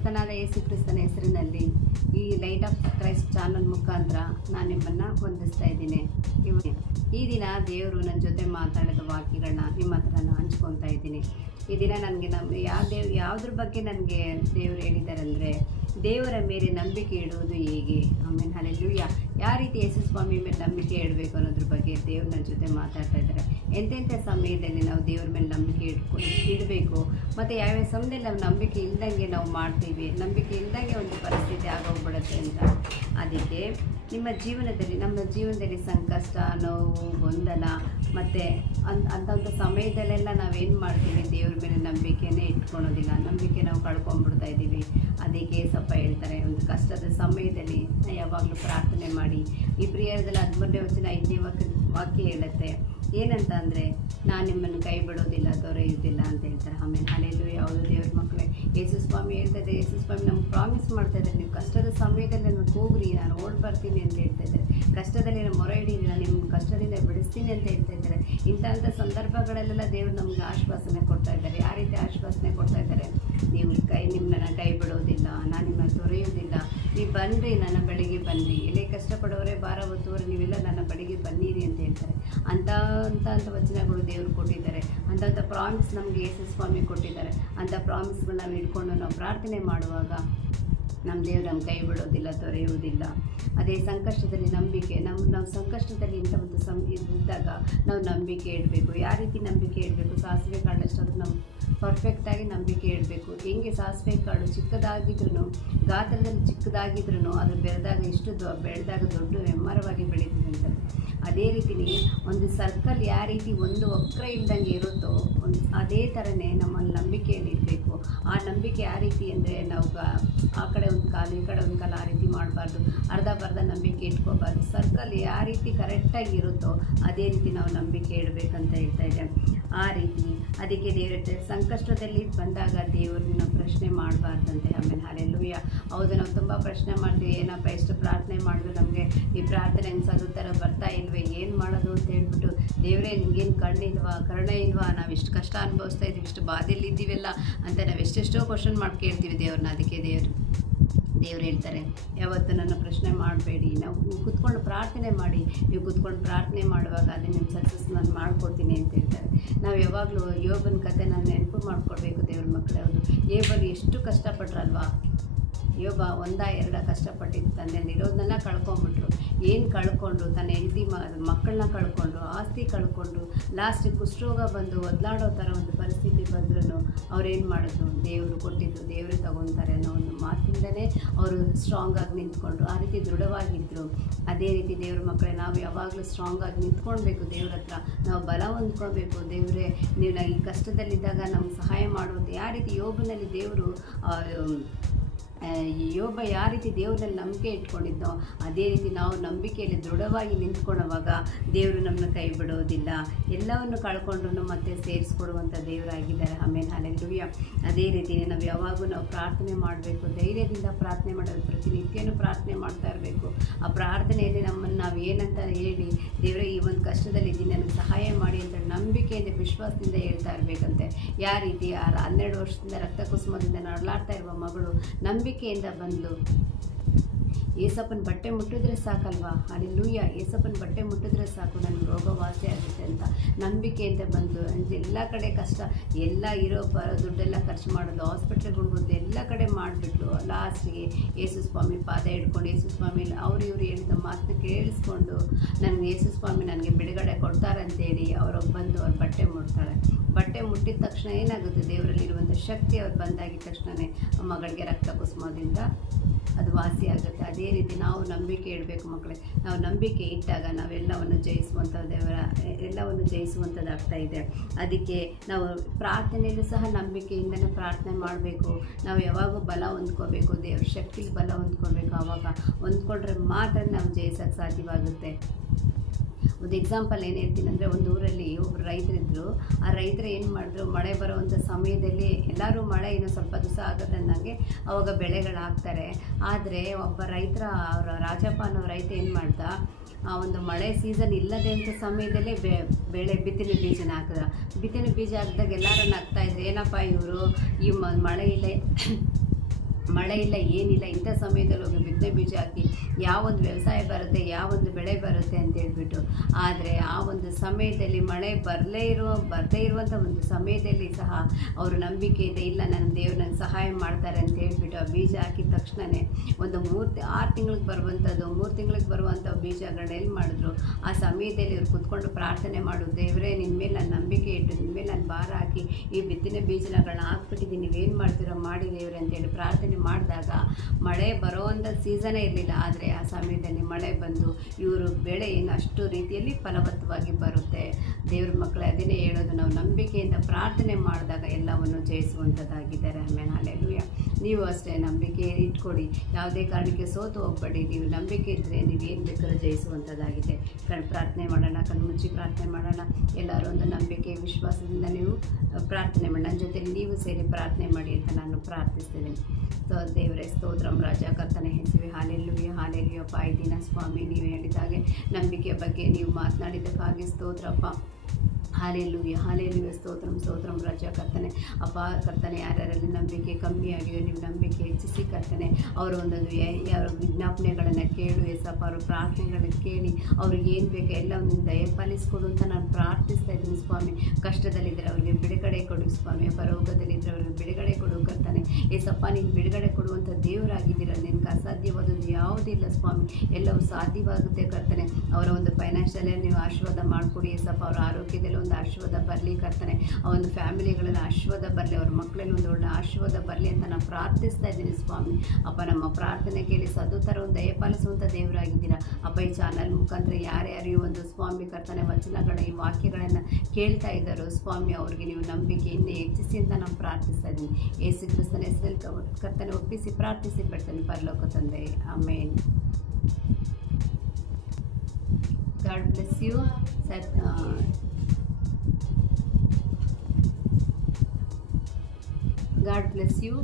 ಕರ್ತನಾದ ಯೇಸು ಕ್ರಿಸ್ತನ ಹೆಸರಿನಲ್ಲಿ ಈ ಲೈಟ್ ಆಫ್ ಕ್ರೈಸ್ಟ್ ಚಾನಲ್ ಮುಖಾಂತರ ನಾನು ನಿಮ್ಮನ್ನು ವಂದಿಸ್ತಾ ಇದ್ದೀನಿ. ಈ ದಿನ ದೇವರು ನನ್ನ ಜೊತೆ ಮಾತಾಡಿದ ವಾಕ್ಯಗಳನ್ನ ನಿಮ್ಮ ಹತ್ರ ನಾನು ಹಂಚ್ಕೊತಾ ಇದ್ದೀನಿ. ಈ ದಿನ ನನಗೆ ಯಾವುದ್ರ ಬಗ್ಗೆ ನನಗೆ ದೇವರು ಹೇಳಿದ್ದಾರೆ ಅಂದರೆ, ದೇವರ ಮೇಲೆ ನಂಬಿಕೆ ಇಡುವುದು ಹೇಗೆ. ಆಮೇಲೆ ಹಲ್ಲೆಲೂಯಾ. ಯಾವ ರೀತಿ ಯೇಸು ಸ್ವಾಮಿ ಮೇಲೆ ನಂಬಿಕೆ ಇಡಬೇಕು ಅನ್ನೋದ್ರ ಬಗ್ಗೆ ದೇವ್ರು ನನ್ನ ಜೊತೆ ಮಾತಾಡ್ತಾ ಇದ್ದಾರೆ. ಎಂತೆಂಥ ಸಮಯದಲ್ಲಿ ನಾವು ದೇವ್ರ ಮೇಲೆ ನಂಬಿಕೆ ಇಡಬೇಕು, ಮತ್ತು ಯಾವ್ಯಾವ ಸಮಯದಲ್ಲಿ ನಾವು ನಂಬಿಕೆ ಇಲ್ದಂಗೆ ನಾವು ಮಾಡ್ತೀವಿ, ನಂಬಿಕೆ ಇಲ್ದಂಗೆ ಒಂದು ಪರಿಸ್ಥಿತಿ ಆಗೋಗ್ಬಿಡುತ್ತೆ ಅಂತ. ಅದಕ್ಕೆ ನಮ್ಮ ಜೀವನದಲ್ಲಿ ಸಂಕಷ್ಟ, ನೋವು, ಗೊಂದಲ ಮತ್ತು ಅಂಥ ಸಮಯದಲ್ಲೆಲ್ಲ ನಾವೇನು ಮಾಡ್ತೀವಿ, ದೇವ್ರ ಮೇಲೆ ನಂಬಿಕೆನೇ ಇಟ್ಕೊಳೋದಿಲ್ಲ, ನಂಬಿಕೆ ನಾವು ಕಳ್ಕೊಂಡ್ಬಿಡ್ತಾ ಇದ್ದೀವಿ. ಅದಕ್ಕೆ ಸ್ವಲ್ಪ ಹೇಳ್ತಾರೆ, ಒಂದು ಕಷ್ಟದ ಸಮಯದಲ್ಲಿ ಯಾವಾಗಲೂ ಪ್ರಾರ್ಥನೆ ಮಾಡಿ. ಇಬ್ರಿಯರಲ್ಲಿ 13:5 ವಾಕ್ಯ ಹೇಳುತ್ತೆ, ಏನಂತ ಅಂದರೆ, ನಾನು ನಿಮ್ಮನ್ನು ಕೈ ಬಿಡೋದಿಲ್ಲ, ತೊರೆಯುವುದಿಲ್ಲ ಅಂತ ಹೇಳ್ತಾರೆ. ಆಮೇಲೆ ಹಲ್ಲೆಲೂಯಾ. ಯಾವುದು ದೇವ್ರ ಮಕ್ಕಳೇ, ಯೇಸು ಸ್ವಾಮಿ ಹೇಳ್ತಾಯಿದ್ದಾರೆ, ಯೇಸು ಸ್ವಾಮಿ ನಮ್ಗೆ ಪ್ರಾಮಿಸ್ ಮಾಡ್ತಾಯಿದ್ದಾರೆ, ನೀವು ಕಷ್ಟದ ಸಮಯದಲ್ಲಿ ನನಗೆ ಹೋಗ್ರಿ, ನಾನು ಓಡಿ ಬರ್ತೀನಿ ಅಂತ ಹೇಳ್ತಾ ಇದ್ದಾರೆ. ಕಷ್ಟದಲ್ಲಿ ನಾನು ಮೊರೆ ಹಿಡೀರಿ, ನಾನು ನಿಮ್ಮ ಕಷ್ಟದಿಂದ ಬಿಡಿಸ್ತೀನಿ ಅಂತ ಹೇಳ್ತಾ ಇದ್ದಾರೆ. ಇಂಥ ಸಂದರ್ಭಗಳಲ್ಲೆಲ್ಲ ದೇವರು ನಮ್ಗೆ ಆಶ್ವಾಸನೆ ಕೊಡ್ತಾ ಇದ್ದಾರೆ. ಯಾವ ರೀತಿ ಆಶ್ವಾಸನೆ ಕೊಡ್ತಾ ಇದ್ದಾರೆ? ನಿಮ್ಮನ್ನ ಕೈ ಬಿಡೋದಿಲ್ಲ, ನಾನು ನಿಮ್ಮನ್ನು ತೊರೆಯೋದಿಲ್ಲ, ನೀವು ಬನ್ನಿರಿ, ನನ್ನ ಬಳಿಗೆ ಬನ್ನಿರಿ, ಎಲ್ಲೇ ಕಷ್ಟಪಡೋರೆ ಭಾರ ಹೊತ್ತುವರೆ ನೀವೆಲ್ಲ ನನ್ನ ಬಳಿಗೆ ಬನ್ನಿರಿ ಅಂತ ಹೇಳ್ತಾರೆ. ಅಂಥ ವಚನಗಳು ದೇವರು ಕೊಟ್ಟಿದ್ದಾರೆ. ಅಂಥ ಪ್ರಾಮಿಸ್ ನಮಗೆ ಯೇಸು ಸ್ವಾಮಿ ಕೊಟ್ಟಿದ್ದಾರೆ. ಅಂಥ ಪ್ರಾಮಿಸ್ಗಳನ್ನ ನಾವು ಇಟ್ಕೊಂಡು ನಾವು ಪ್ರಾರ್ಥನೆ ಮಾಡುವಾಗ ನಮ್ಮ ದೇವರು ನಮ್ಮ ಕೈ ಬಿಡೋದಿಲ್ಲ, ತೊರೆಯುವುದಿಲ್ಲ. ಅದೇ ಸಂಕಷ್ಟದಲ್ಲಿ ನಂಬಿಕೆ, ನಾವು ಸಂಕಷ್ಟದಲ್ಲಿ ಇಂಥ ಒಂದು ಇದ್ದಾಗ ನಾವು ನಂಬಿಕೆ ಇಡಬೇಕು. ಯಾವ ರೀತಿ ನಂಬಿಕೆ ಇಡಬೇಕು? ಸಾಸಿವೆ ಕಾಳಷ್ಟು ನಾವು ಪರ್ಫೆಕ್ಟಾಗಿ ನಂಬಿಕೆ ಇಡಬೇಕು. ಹೆಂಗೆ ಸಾಸಿವೆ ಕಾಳು ಚಿಕ್ಕದಾಗಿದ್ರೂ, ಗಾತ್ರದಲ್ಲಿ ಚಿಕ್ಕದಾಗಿದ್ರೂ ಅದು ಬೆಳೆದಾಗ ದೊಡ್ಡ ಹೆಮ್ಮರವಾಗಿ ಬೆಳೀತದೆ ಅಂತಾರೆ. ಅದೇ ರೀತಿಯೇ ಒಂದು ಸರ್ಕಲ್ ಯಾವ ರೀತಿ ಒಂದು ವಕ್ರ ಇಲ್ದಂಗೆ ಇರುತ್ತೋ ಅದೇ ಥರನೇ ನಮ್ಮಲ್ಲಿ ನಂಬಿಕೆಯಲ್ಲಿ ಇರಬೇಕು. ಆ ನಂಬಿಕೆ ಯಾವ ರೀತಿ ಅಂದರೆ, ನಾವು ಆ ಕಡೆ ಒಂದು ಕಾಲು ಈ ಕಡೆ ಒಂದು ಕಾಲು ಆ ರೀತಿ ಮಾಡಬಾರ್ದು, ಅರ್ಧ ನಂಬಿಕೆ ಇಟ್ಕೋಬಾರ್ದು. ಸರ್ಕಲ್ ಯಾವ ರೀತಿ ಕರೆಕ್ಟಾಗಿ ಇರುತ್ತೋ ಅದೇ ರೀತಿ ನಾವು ನಂಬಿಕೆ ಇಡಬೇಕಂತ ಹೇಳ್ತಾ ಇದ್ದೆ. ಆ ರೀತಿ ಅದಕ್ಕೆ ದೇವರ ಸಂಕಷ್ಟದಲ್ಲಿ ಬಂದಾಗ ದೇವರನ್ನ ಪ್ರಶ್ನೆ ಮಾಡಬಾರ್ದಂತೆ. ಆಮೇಲೆ ಹಲ್ಲೆಲೂಯಾ. ಹೌದು, ನಾವು ತುಂಬ ಪ್ರಶ್ನೆ ಮಾಡ್ತೀವಿ, ಏನಪ್ಪ ಎಷ್ಟು ಪ್ರಾರ್ಥನೆ ಮಾಡಿದ್ರು ನಮಗೆ ಈ ಪ್ರಾರ್ಥನೆ ಅನ್ಸೋದು ಥರ ಬರ್ತಾ ಇಲ್ವೇ, ಏನು ಮಾಡೋದು ಅಂತ ಹೇಳ್ಬಿಟ್ಟು, ದೇವರೇ ನಿಮಗೇನು ಕರುಣೆ ಇಲ್ವಾ, ನಾವು ಇಷ್ಟು ಕಷ್ಟ ಅನುಭವಿಸ್ತಾ ಇದ್ದೀವಿ, ಇಷ್ಟು ಬಾಧೆಯಲ್ಲಿ ಇದ್ದೀವಲ್ಲ ಅಂತ ನಾವು ಎಷ್ಟೆಷ್ಟೋ ಕ್ವಶನ್ ಮಾಡಿ ಕೇಳ್ತೀವಿ ದೇವ್ರನ್ನ. ಅದಕ್ಕೆ ದೇವ್ರು ಹೇಳ್ತಾರೆ, ಯಾವತ್ತೂ ನನ್ನ ಪ್ರಶ್ನೆ ಮಾಡಬೇಡಿ, ನಾವು ಕೂತ್ಕೊಂಡು ಪ್ರಾರ್ಥನೆ ಮಾಡಿ, ನೀವು ಕೂತ್ಕೊಂಡು ಪ್ರಾರ್ಥನೆ ಮಾಡುವಾಗ ಅದೇ ನಿಮ್ಮ ಸಕ್ಸಸ್ ನಾನು ಮಾಡ್ಕೊಡ್ತೀನಿ ಅಂತ ಹೇಳ್ತಾರೆ. ನಾವು ಯಾವಾಗಲೂ ಯೋಬನ ಕತೆ ನಾನು ನೆನಪು ಮಾಡ್ಕೊಳ್ಬೇಕು ದೇವ್ರ ಮಕ್ಕಳೇ. ಹೌದು, ಯೋಬನು ಎಷ್ಟು ಕಷ್ಟಪಟ್ರಲ್ವಾ. ಯೋಬ 1-2 ಕಷ್ಟಪಟ್ಟಿದ್ದು, ತನ್ನೆಲ್ಲಿರೋದನ್ನೆಲ್ಲ ಕಳ್ಕೊಂಡ್ಬಿಟ್ರು. ಏನು ಕಳ್ಕೊಂಡ್ರು? ತನ್ನ ಹೆಂಡತಿ ಮಕ್ಕಳನ್ನ ಕಳ್ಕೊಂಡ್ರು, ಆಸ್ತಿ ಕಳ್ಕೊಂಡ್ರು, ಲಾಸ್ಟಿಗೆ ಕುಷ್ಠರೋಗ ಬಂದು ಒದ್ಲಾಡೋ ಥರ ಒಂದು ಪರಿಸ್ಥಿತಿ ಬಂದ್ರೂ ಅವ್ರೇನು ಮಾಡಿದ್ರು? ದೇವರು ಕೊಟ್ಟಿದ್ದು ದೇವರು ತಗೊತಾರೆ ಅನ್ನೋ ಒಂದು ಮಾತಿಂದಲೇ ಅವರು ಸ್ಟ್ರಾಂಗಾಗಿ ನಿಂತ್ಕೊಂಡ್ರು. ಆ ರೀತಿ ದೃಢವಾಗಿದ್ದರು. ಅದೇ ರೀತಿ ದೇವ್ರ ಮಕ್ಕಳೇ, ನಾವು ಯಾವಾಗಲೂ ಸ್ಟ್ರಾಂಗಾಗಿ ನಿಂತ್ಕೊಳ್ಬೇಕು. ದೇವ್ರ ಹತ್ರ ನಾವು ಬಲ ಹೊಂದ್ಕೊಳ್ಬೇಕು. ದೇವರೇ, ನೀವು ಈ ಕಷ್ಟದಲ್ಲಿದ್ದಾಗ ನಮ್ಗೆ ಸಹಾಯ ಮಾಡೋದು. ಯಾವ ರೀತಿ ಯೋಬನಲ್ಲಿ ದೇವರು ಯೋಬ ಯಾವ ರೀತಿ ದೇವರಲ್ಲಿ ನಂಬಿಕೆ ಇಟ್ಕೊಂಡಿದ್ದೋ ಅದೇ ರೀತಿ ನಾವು ನಂಬಿಕೆಯಲ್ಲಿ ದೃಢವಾಗಿ ನಿಂತ್ಕೊಳ್ಳುವಾಗ ದೇವರು ನಮ್ಮನ್ನ ಕೈ ಬಿಡೋದಿಲ್ಲ. ಎಲ್ಲವನ್ನು ಕಳ್ಕೊಂಡ್ರೂ ಮತ್ತೆ ಸೇರಿಸ್ಕೊಡುವಂಥ ದೇವರಾಗಿದ್ದಾರೆ. ಆಮೇಲೆ ಹಲ್ಲೆಲೂಯಾ. ಅದೇ ರೀತಿ ನಾವು ಯಾವಾಗೂ ನಾವು ಪ್ರಾರ್ಥನೆ ಮಾಡಬೇಕು, ಧೈರ್ಯದಿಂದ ಪ್ರಾರ್ಥನೆ ಮಾಡೋದು, ಪ್ರತಿನಿತ್ಯನೂ ಪ್ರಾರ್ಥನೆ ಮಾಡ್ತಾ ಇರಬೇಕು. ಆ ಪ್ರಾರ್ಥನೆಯಲ್ಲಿ ನಮ್ಮನ್ನು ನಾವು ಏನಂತ ಹೇಳಿ, ದೇವರೇ ಈ ಒಂದು ಕಷ್ಟದಲ್ಲಿ ಇದ್ದೀನಿ, ನನಗೆ ಸಹಾಯ ಮಾಡಿ ಅಂತ ನಂಬಿಕೆಯಿಂದ ವಿಶ್ವಾಸದಿಂದ ಹೇಳ್ತಾ ಇರಬೇಕಂತೆ. ಯಾವ ರೀತಿ 12 ವರ್ಷದಿಂದ ರಕ್ತ ಕುಸುಮದಿಂದ ನರಳಾಡ್ತಾ ಇರುವ ಮಗಳು ನಂಬಿಕೆಯಿಂದ ಬಂದು ಏಸಪ್ಪನ ಬಟ್ಟೆ ಮುಟ್ಟಿದ್ರೆ ಸಾಕಲ್ವಾ. ಹಲ್ಲೆಲೂಯಾ. ಏಸಪ್ಪನ ಬಟ್ಟೆ ಮುಟ್ಟಿದ್ರೆ ಸಾಕು, ನನಗೆ ರೋಗ ವಾಸಿ ಆಗುತ್ತೆ ಅಂತ ನಂಬಿಕೆಯಿಂದ ಬಂದು ಎಲ್ಲ ಕಡೆ ಕಷ್ಟ, ಎಲ್ಲ ಬರೋ ದುಡ್ಡೆಲ್ಲ ಖರ್ಚು ಮಾಡೋದು, ಹಾಸ್ಪಿಟ್ಲ್ಗಳು ಎಲ್ಲ ಕಡೆ ಮಾಡಿಬಿಟ್ಲು. ಲಾಸ್ಟಿಗೆ ಯೇಸು ಸ್ವಾಮಿ ಪಾದ ಹಿಡ್ಕೊಂಡು, ಯೇಸು ಸ್ವಾಮಿ ಇವ್ರು ಹೇಳಿದ ಮಾತನ್ನ ಕೇಳಿಸ್ಕೊಂಡು, ನನಗೆ ಯೇಸು ಸ್ವಾಮಿ ನನಗೆ ಬಿಡುಗಡೆ ಕೊಡ್ತಾರಂತೇಳಿ ಅವ್ರಿಗೆ ಬಂದು ಅವ್ರ ಬಟ್ಟೆ ಮುಟ್ತಾಳೆ. ಬಟ್ಟೆ ಮುಟ್ಟಿದ ತಕ್ಷಣ ಏನಾಗುತ್ತೆ? ದೇವರಲ್ಲಿರುವಂಥ ಶಕ್ತಿ ಅವ್ರು ಬಂದಾಗಿದ್ದ ತಕ್ಷಣವೇ ಮಗಳಿಗೆ ರಕ್ತ ಕುಸುಮದಿಂದ ಅದು ವಾಸಿ ಆಗುತ್ತೆ. ಅದೇ ರೀತಿ ನಾವು ನಂಬಿಕೆ ಇಡಬೇಕು ಮಕ್ಕಳೇ. ನಾವು ನಂಬಿಕೆ ಇಟ್ಟಾಗ ನಾವೆಲ್ಲವನ್ನು ಜಯಿಸುವಂಥದ್ದಾಗ್ತಾ ಇದೆ. ಅದಕ್ಕೆ ನಾವು ಪ್ರಾರ್ಥನೆಯಲ್ಲೂ ಸಹ ನಂಬಿಕೆಯಿಂದಲೇ ಪ್ರಾರ್ಥನೆ ಮಾಡಬೇಕು. ನಾವು ಯಾವಾಗೂ ಬಲ ಹೊಂದ್ಕೋಬೇಕು, ದೇವ್ರ ಶಕ್ತಿಗೆ ಬಲ ಹೊಂದ್ಕೋಬೇಕು. ಆವಾಗ ಹೊಂದ್ಕೊಂಡ್ರೆ ಮಾತ್ರ ನಾವು ಜಯಿಸೋಕ್ಕೆ ಸಾಧ್ಯವಾಗುತ್ತೆ. ಒಂದು ಎಕ್ಸಾಂಪಲ್ ಏನು ಹೇಳ್ತೀನಿ ಅಂದರೆ, ಒಂದು ಊರಲ್ಲಿ ಒಬ್ಬರು ರೈತರಿದ್ದರು. ಆ ರೈತರು ಏನು ಮಾಡಿದ್ರು, ಮಳೆ ಬರುವಂಥ ಸಮಯದಲ್ಲಿ ಎಲ್ಲರೂ ಮಳೆ ಇನ್ನೂ ಸ್ವಲ್ಪ ದಿವಸ ಆಗೋದನ್ನಾಗೆ ಅವಾಗ ಬೆಳೆಗಳು ಹಾಕ್ತಾರೆ. ಆದರೆ ಒಬ್ಬ ಅವರ ರಾಜಪ್ಪ ಅನ್ನೋ ರೈತ ಏನು ಮಾಡ್ದ, ಆ ಒಂದು ಮಳೆ ಸೀಸನ್ ಇಲ್ಲದೆ ಅಂತ ಸಮಯದಲ್ಲೇ ಬಿತ್ತನೆ ಬೀಜನ ಹಾಕಿದ. ಬಿತ್ತನೆ ಬೀಜ ಹಾಕಿದಾಗ ಎಲ್ಲರೂ ನಗ್ತಾಯಿದ್ರು, ಏನಪ್ಪ ಇವರು ಈ ಮಳೆ ಇಲ್ಲ ಮಳೆ ಇಲ್ಲ, ಏನಿಲ್ಲ, ಇಂಥ ಸಮಯದಲ್ಲಿ ಹೋಗಿ ಬಿತ್ತನೆ ಬೀಜ ಹಾಕಿ ಯಾವೊಂದು ವ್ಯವಸಾಯ ಬರುತ್ತೆ, ಯಾವೊಂದು ಬೆಳೆ ಬರುತ್ತೆ ಅಂತ ಹೇಳ್ಬಿಟ್ಟು. ಆದರೆ ಆ ಒಂದು ಸಮಯದಲ್ಲಿ ಮಳೆ ಬರದೇ ಇರುವಂಥ ಒಂದು ಸಮಯದಲ್ಲಿ ಸಹ ಅವರು ನಂಬಿಕೆ ಇದೆ, ಇಲ್ಲ ನನ್ನ ದೇವ್ರು ನನಗೆ ಸಹಾಯ ಮಾಡ್ತಾರೆ ಅಂತ ಹೇಳ್ಬಿಟ್ಟು ಆ ಬೀಜ ಹಾಕಿದ ತಕ್ಷಣವೇ ಒಂದು 6 ತಿಂಗಳಿಗೆ ಬರುವಂಥದ್ದು 3 ತಿಂಗಳಿಗೆ ಬರುವಂಥ ಬೀಜಗಳನ್ನ ಎಲ್ಲಿ ಮಾಡಿದ್ರು. ಆ ಸಮಯದಲ್ಲಿ ಇವ್ರು ಕೂತ್ಕೊಂಡು ಪ್ರಾರ್ಥನೆ ಮಾಡು, ದೇವರೇ ನಿನ್ನ ಮೇಲೆ ನಾನು ನಂಬಿಕೆ ಇಟ್ಟು ನಿನ್ನ ಮೇಲೆ ನಾನು ಭಾರ ಹಾಕಿ ಈ ಬಿತ್ತನೆ ಬೀಜಗಳನ್ನ ಹಾಕ್ಬಿಟ್ಟಿದ್ದೀನಿ, ನೀವೇನು ಮಾಡ್ತೀರೋ ಮಾಡಿ ದೇವ್ರೆ ಅಂತೇಳಿ ಪ್ರಾರ್ಥನೆ ಮಾಡಿದಾಗ ಮಳೆ ಬರೋವಂಥ ಸೀಸನೇ ಇರಲಿಲ್ಲ. ಆದರೆ ಆ ಸಮಯದಲ್ಲಿ ಮಳೆ ಬಂದು ಇವರು ಬೆಳೆ ಏನು ಅಷ್ಟು ರೀತಿಯಲ್ಲಿ ಫಲವತ್ತವಾಗಿ ಬರುತ್ತೆ. ದೇವ್ರ ಮಕ್ಕಳೇ ಅದನ್ನೇ ಹೇಳೋದು, ನಾವು ನಂಬಿಕೆಯಿಂದ ಪ್ರಾರ್ಥನೆ ಮಾಡಿದಾಗ ಎಲ್ಲವನ್ನು ಜಯಿಸುವಂಥದ್ದಾಗಿದ್ದಾರೆ. ಆಮೇಲೆ ಹಲ್ಲೆಲೂಯಾ. ನೀವು ಅಷ್ಟೇ ನಂಬಿಕೆ ಇಟ್ಕೊಡಿ, ಯಾವುದೇ ಕಾರಣಕ್ಕೆ ಸೋತು ಹೋಗಬೇಡಿ. ನೀವು ನಂಬಿಕೆ ಇದ್ದರೆ ನೀವು ಏನು ಬೇಕಾದ್ರೂ ಜಯಿಸುವಂಥದ್ದಾಗಿದೆ. ಪ್ರಾರ್ಥನೆ ಮಾಡೋಣ, ಕಣ್ಮುಚ್ಚಿ ಪ್ರಾರ್ಥನೆ ಮಾಡೋಣ. ಎಲ್ಲರೂ ಒಂದು ನಂಬಿಕೆ ವಿಶ್ವಾಸದಿಂದ ನೀವು ಪ್ರಾರ್ಥನೆ ಮಾಡಿ, ನನ್ನ ಜೊತೆ ನೀವು ಸೇರಿ ಪ್ರಾರ್ಥನೆ ಮಾಡಿ ಅಂತ ನಾನು ಪ್ರಾರ್ಥಿಸ್ತೇನೆ. ದೇವರೇ ಸ್ತೋತ್ರಂ ರಾಜ, ಕರ್ತನೆ ಹೆಸರು ಹಾಲೆಲೂಯಾ ಹಾಲೆಲೂಯಪ್ಪ. ಈ ದಿನ ಸ್ವಾಮಿ ನೀವು ಹೇಳಿದಾಗೆ ನಂಬಿಕೆಯ ಬಗ್ಗೆ ನೀವು ಮಾತನಾಡಿದ್ದಕ್ಕಾಗಿ ಸ್ತೋತ್ರಪ್ಪ. Hallelujah hallelujah. ಸ್ತೋತ್ರಂ ರಾಜ, ಕರ್ತನೆ ಅಪ್ಪ. ಕರ್ತನೆ ಯಾರ್ಯಾರಲ್ಲಿ ನಂಬಿಕೆ ಕಮ್ಮಿ ಆಗಿದೆಯೋ ನೀವು ನಂಬಿಕೆ ಹೆಚ್ಚಿಸಿ ಕರ್ತನೆ. ಅವರ ಒಂದೊಂದು ಯಾವ ವಿಜ್ಞಾಪನೆಗಳನ್ನು ಕೇಳು ಏಸಪ್ಪ, ಅವ್ರ ಪ್ರಾರ್ಥನೆಗಳನ್ನು ಕೇಳಿ ಅವ್ರಿಗೆ ಏನು ಬೇಕೋ ಎಲ್ಲವನ್ನು ದಯಪಾಲಿಸ್ಕೊಡು ಅಂತ ನಾನು ಪ್ರಾರ್ಥಿಸ್ತಾ ಇದ್ದೀನಿ ಸ್ವಾಮಿ. ಕಷ್ಟದಲ್ಲಿದ್ದರೆ ಅವರಿಗೆ ಬಿಡುಗಡೆ ಕೊಡು ಸ್ವಾಮಿ. ಅಪ್ಪ ರೋಗದಲ್ಲಿದ್ದರೆ ಅವ್ರಿಗೆ ಬಿಡುಗಡೆ ಕೊಡು ಕರ್ತನೆ. ಏಸಪ್ಪ ನೀನು ಬಿಡುಗಡೆ ಕೊಡುವಂಥ ದೇವರಾಗಿದ್ದೀರ, ನಿನಗೆ ಅಸಾಧ್ಯವಾದದ್ದು ಯಾವುದಿಲ್ಲ ಸ್ವಾಮಿ, ಎಲ್ಲವೂ ಸಾಧ್ಯವಾಗುತ್ತೆ ಕರ್ತನೆ. ಅವರ ಒಂದು ಫೈನಾನ್ಷಿಯಲಿ ನೀವು ಆಶೀರ್ವಾದ ಮಾಡಿಕೊಡಿ ಏಸಪ್ಪ. ಅವರ ಆರೋಗ್ಯದಲ್ಲಿ ಒಂದು ಆಶೀರ್ವಾದ ಬರಲಿ ಕರ್ತನೆ. ಆ ಒಂದು ಫ್ಯಾಮಿಲಿಗಳಲ್ಲಿ ಆಶೀರ್ವಾದ ಬರಲಿ, ಅವ್ರ ಮಕ್ಕಳಲ್ಲಿ ಒಂದು ಒಳ್ಳೆ ಆಶೀರ್ವಾದ ಬರಲಿ ಅಂತ ನಾನು ಪ್ರಾರ್ಥಿಸ್ತಾ ಇದ್ದೀನಿ ಸ್ವಾಮಿ. ಅಪ್ಪ ನಮ್ಮ ಪ್ರಾರ್ಥನೆ ಕೇಳಿ ಸದುತ್ತರವನ್ನು ದಯಪಾಲಿಸುವಂಥ ದೇವರಾಗಿದ್ದೀರಾ ಅಪ್ಪ. ಈ ಚಾನಲ್ ಮುಖಾಂತರ ಯಾರ್ಯಾರು ಈ ಒಂದು ಸ್ವಾಮಿ ಕರ್ತನೆ ವಚನಗಳ ಈ ವಾಕ್ಯಗಳನ್ನು ಕೇಳ್ತಾ ಇದ್ದಾರೋ ಸ್ವಾಮಿ, ಅವ್ರಿಗೆ ನೀವು ನಂಬಿಕೆಯನ್ನು ಹೆಚ್ಚಿಸಿ ಅಂತ ನಾನು ಪ್ರಾರ್ಥಿಸ್ತಾ ಇದ್ದೀನಿ. ಯೇಸು ಕ್ರಿಸ್ತನ ಹೆಸರಲ್ಲಿ ಕರ್ತನೆ ಒಪ್ಪಿಸಿ ಪ್ರಾರ್ಥಿಸಿ ಬಿಡ್ತೇನೆ ಪರಲೋಕ ತಂದೆ. ಆಮೇನ್. God bless you. God bless you.